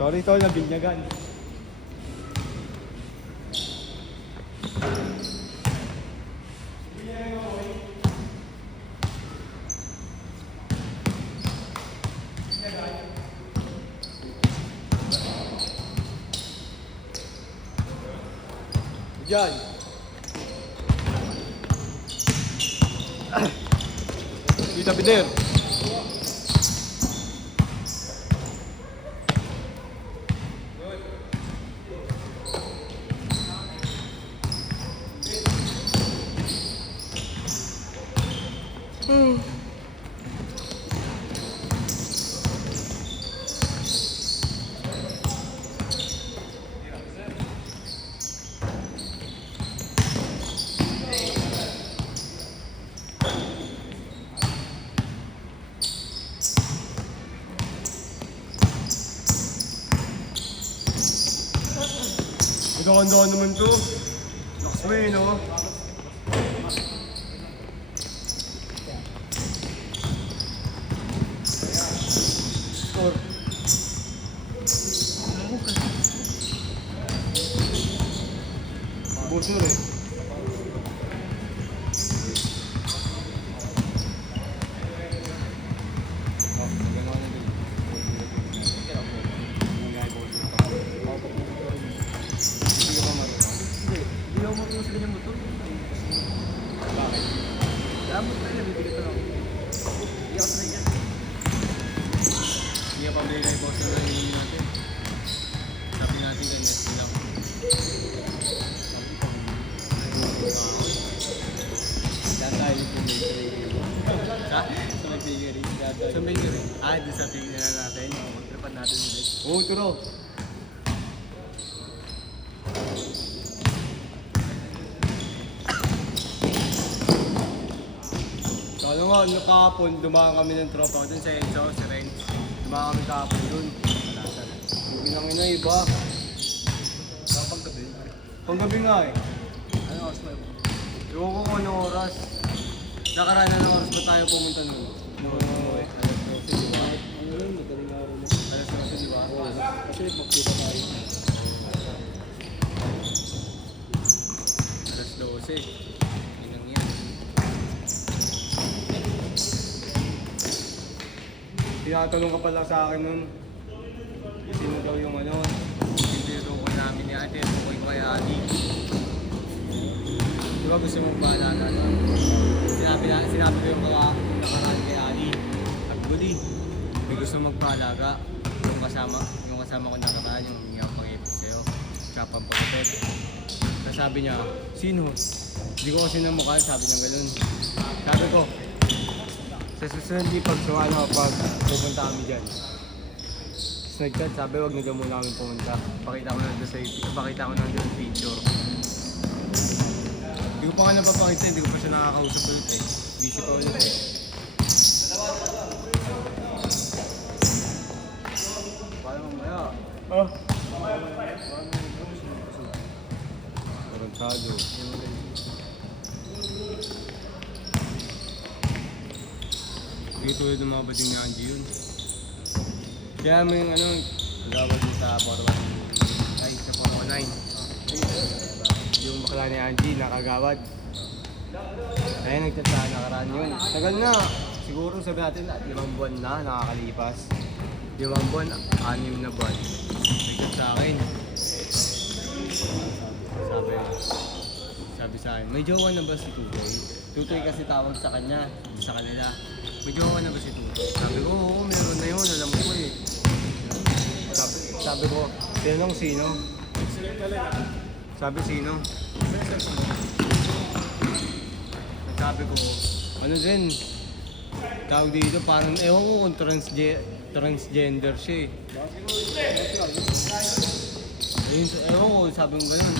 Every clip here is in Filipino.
Sorry tol, nabinyagan. Diyan. Kita Pider. Ganda naman to. Lakas mo yun, no? Score. Busur eh. Sa bakery. Doon sa tingin na natin. Magtripan natin ulit. Oo, turo. Kala nga, kahapon, dumaan kami ng tropa ko dun sa Enzo, si Renz. Dumaan kami kahapon dun. Yung pinangina iba. Panggabi. Panggabi nga eh. Ano oras ba? Ewan ko kung anong oras. Nakaraan na ng oras ba tayo pumunta nun? Ano yun? Madaling araw na. Alas 12, di ba? Kasi magkita tayo. Alas 12. Inang yan. Tinatanong ka pala sa akin nun. Sino daw yung ano? Yung ko namin ni ate, tukoy pa yung ate. Di ba gusto mong bahala na? Sinabi ko yung nakaraan kay Ali. Actually, may gusto magpahalaga. Yung kasama ko nakaraan, yung yung pang-ipit sa'yo. Tsaka pampagapit. Tapos sabi niya, sino? Hindi ko kasi namukha, sabi niya ganun. Sabi ko, sa susunod di pag pupunta kami dyan. Tapos nag-chat, sabi wag na muna kami pumunta. Pakita ko na doon sa picture. Hindi ko pa nga napapakita, hindi ko pa siya nakakausap ulit eh. Busy pa ulit eh. Paano mamaya? Oh. Tarantado. Hindi tulad ng mga bading ni Angie yun. Kaya mo yung ano, Gawad din sa 419. ay sa 419. Yung bakla ni Angie, nakagawad. Ayun, nagtatsa nakaraan yun. Tagal na. Siguro sabi natin na 5 buwan na nakakalipas. 5 buwan, 6 na buwan. Nagtat sa akin. Sabi sa akin, may jowa na ba si Tutoy? Tutoy kasi tawag sa kanya, sa kanila. May jowa na ba si Tutoy? Sabi ko, oo, meron na yun, alam ko eh. Sabi ko, tinanong sino? Sabi sino? Sabi ko, ano din? Tawag dito, parang ewan ko kung transgender siya eh. Ayun, ewan ko, sabi mo ba yun?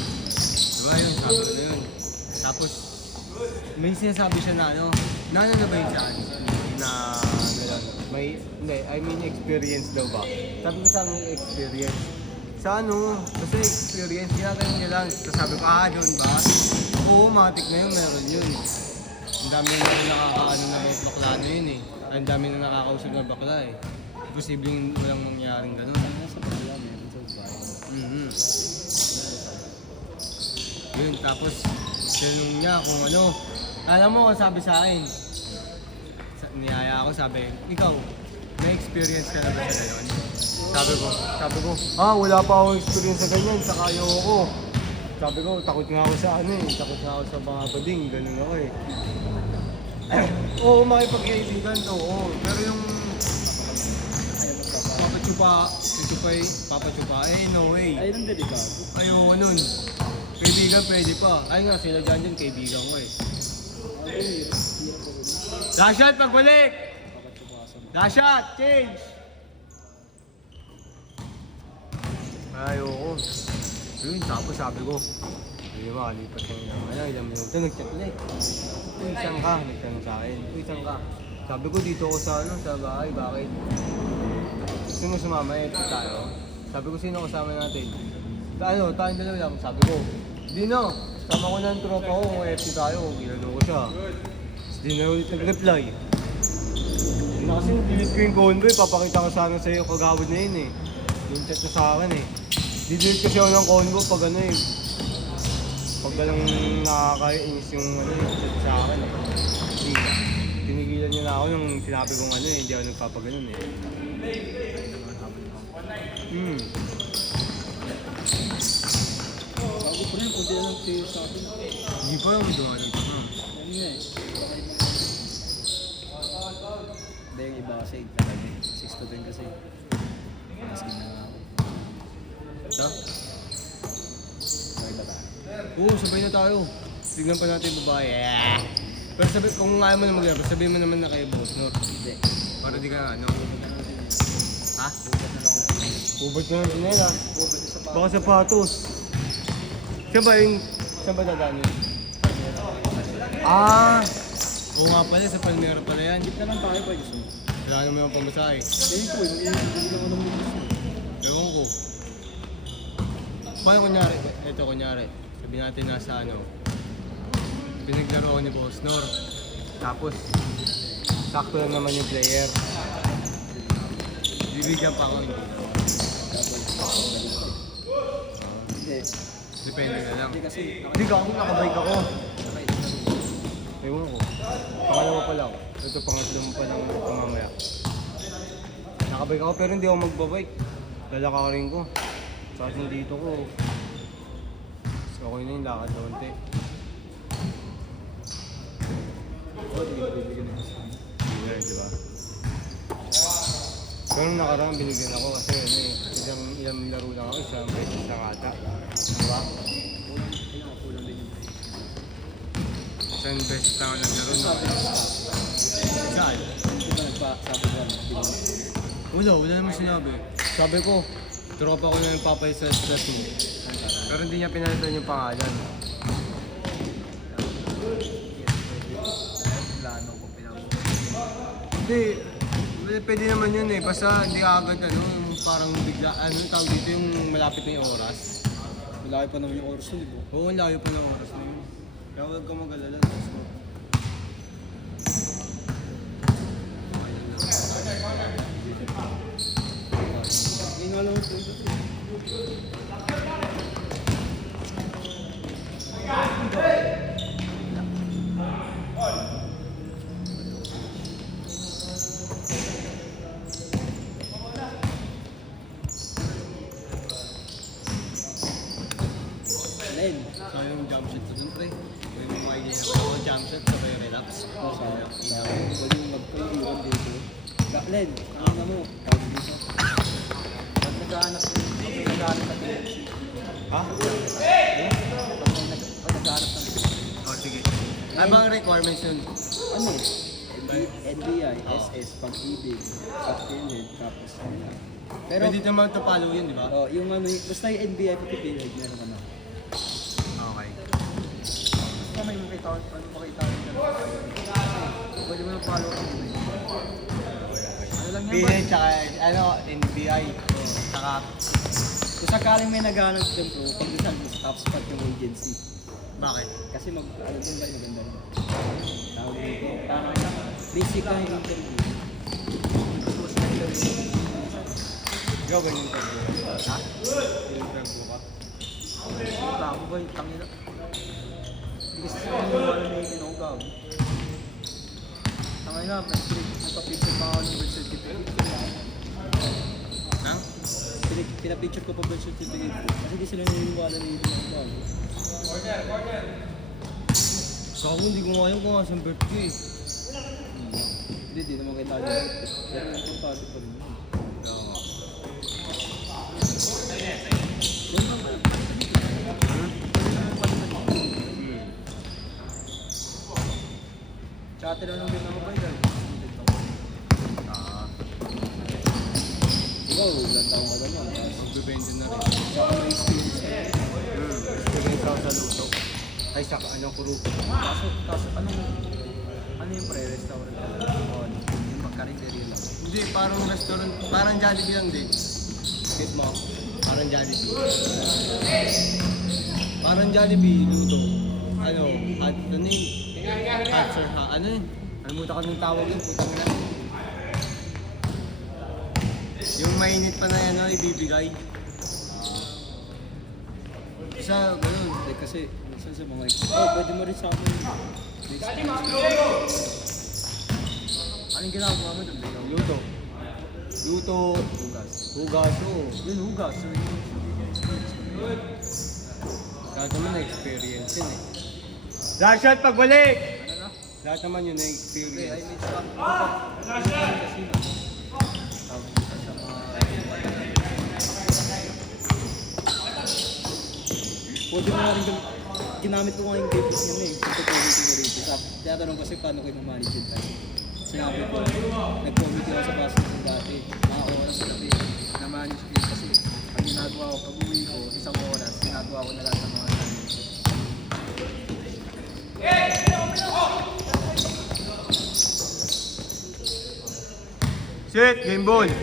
Diba yun, sabi ko na yun. Tapos, may sinasabi siya na ano, na ba yun siya? Na, gano'n. May, hindi, I mean experience daw ba? Sabi ko sa amin experience. Sa ano, kasi experience, ginagawa niya lang. Tapos sabi ko, doon ba? Oo, matik na yun, meron yun. Ang dami na nakakaano na bakla na yun eh. Ang dami na nakakausap na bakla eh. Posibleng walang mangyaring gano'n. Nasa pagkala Tapos, tinanong niya kung ano. Alam mo, sabi sa akin, niyaya ako, sabi, ikaw, may experience ka na ba sa gano'n? Sabi ko, wala pa akong experience sa ganyan, saka ayoko. Sabi ko, takot nga ako sa ano eh, takot nga ako sa mga bading, ganun ako eh. Oo, makipag-kaibigan to, oo. Pero yung papatsupa, no way. Ayun ang delikado. Ayoko nun. Kaibigan pwede pa. Ay nga, sila dyan kaibigan ko eh. Last shot, pagbalik! Last shot, change! Ayoko. Yun, tapos sabi ko, hindi makalipas ng ilang minuto. Nag-chat ulit. Uy, saan ka? Nagtanong sa akin. Uy, saan ka? Sabi ko, dito ako sa sa bahay. Bakit? Gusto mo sumama eh, tayo. Sabi ko, sino kasama natin? Tayong dalawa lang. Sabi ko, di na. Sama ko na ang tropa ko, kung FC tayo. Ginano ko siya. Tapos di na ulit nag-reply. Hindi na kasi delete ko yung convoy. Papakita ko sana sa'yo kagawad na yun eh. Yung chat na sa akin eh. Di-delete kasi ako ng convo pag ano eh. Pag galang nakakainis yung ano eh, chat sa akin eh. Tinigilan niya na ako nung sinabi kong ano eh, hindi ako nagpapaganon eh. Bago pa rin, kunti na lang kayo sa akin. Hindi pa yung dumalag pa. Ano nga eh. Hindi, yung iba kasi, talaga 6 to 10 kasi. Mas ginagawa ako. Sa? Okay ba tayo? Oo, sabay na tayo. Tignan pa natin yung babae. Pero sabi, kung ayaw mo na mag-laro, sabihin mo naman na kayo boss, no? Hindi. Para di ka ano. Ha? Bukat na lang ako. Hubad ka ng sinela. Bukat sa pa. Baka sapatos. Saan ba dadaan yun? Oo nga pala, sa Palmera pala yan. Gitna lang tayo pa, Diyos mo. Kailangan naman yung pamasahe. Hindi ko, hindi lang ako ng gusto. Ewan ko. Paano kunyari? Ito kunyari. Sabihin natin nasa ano. Pinaglaro ako ni Boss Nor. Tapos, sakto lang naman yung player. Bibigyan pa ako hindi. Hindi. Depende na lang. Hindi kasi, Hindi ka ako, nakabike ako. Ewan ko. Pangalawa pa lang. Ito pangatlo mo pa lang ito mamaya. Nakabike ako pero hindi ako magbabike. Lalakarin ko. Kasi dito ko. So okay na yung lakad na unti. hindi ko bibigyan ng gusto. Hindi diba? Pero nung nakaraan binigyan ako kasi ano eh. Ilang laro lang ako, isang beses lang ata. Diba? Kulang din yun. Isang beses lang ako naglaro no? Saan? Hindi ba nagpa-sabi ko lang? Wala naman sinabi. Sabi ko, tropa ko na yung papay sa stress mo. Pero hindi niya pinalitan yung pangalan. Plano ko pinag- Hindi, pwede naman yun eh. Basta hindi agad ano, yung parang bigla, ano tawag dito yung malapit na yung oras. Malaki pa naman yung oras nun, di ba? Oo, ang layo pa ng oras na yun. Kaya huwag ka mag-alala. Hindi nga lang ito. Len. So yung jump shot ko dun pre. May mga idea na ako jump shot sa may relapse. Galing magpaliwan dito. Len, ano na mo? Tawag dito. Pag nag-aanap ng PLC. Ha? Pag nag-aanap ng Oh, sige. Ano bang requirements yun? ano? NBI, SS, pag-ibig, pag-PhilHead, tapos ano. Pero, Pwede naman to follow yun, di ba? oh, yung ano, basta yung NBI, pag-PhilHead, meron ka na. Okay. Basta may makita ko, ano makita ko dyan. Pwede mo na follow up mo eh. Ano lang yan ba? PH tsaka ano, NBI. Tsaka Kung sakaling may naghahanap dyan bro, pag-isal mo sa top spot yung agency. bakit? Kasi ano dyan ba, maganda rin. Tawag dito, parang basic lang yung interview. Tapos nag-interview. Ikaw ganyan ka. Ha? Yung interview ka? Bago ba yung tangina? Kasi yung wala na yung kinaugaw. Tangay na, nagpa-picture pa ako ng birth certificate. Nang? Pinapicture ko pa birth certificate ko. Kasi di sila naniniwala na yung kinaugaw. Sa ako, hindi ko nga alam kung asan birth ko eh. Hindi, di naman kailangan yun. Pero importante pa rin. Tsaka tinanong din ako ba yun? Ikaw, ilang taong ka naman. Magbibenta na rin. Tsaka may experience ka. Experience ako sa luto. Ay, sa ano, kurupo. Kaso ano yung pre-restaurant ka lang? O, yung magkarinderya lang. Hindi, parang restaurant, parang Jollibee lang din. Get mo. Parang Jollibee. Parang Jollibee, luto. Ano, hot, ano yun? Hot sir, ano yun? Alimutan ko ng tawag yun, putang na. Yung mainit pa na yan, ano, ibibigay. Sa, ganun. Hindi kasi, minsan sa mga pwede mo rin sa amin. Anong ginagawa mo doon? Luto. Luto. Hugas. Hugas, oo. Yun, hugas. So, yun. Lahat naman na-experience yun eh. Rashad, pagbalik! Ano na? Lahat naman yun Okay, I na-experience. made sa kasi no. Tawag kita sa mga pwede mo nga rin ginamit ko nga yung tapes niya eh. Ito committee ko rito. Tinatanong kasi paano kayo ma-manage yun tayo. Sinabi ko, nag-committee ako sa basketball dati. Mga oras sa gabi. Na-manage ko yun kasi ang ginagawa ko pag uwi ko, isang oras, ginagawa ko na lahat ng mga assignments ko. Sit, game ball!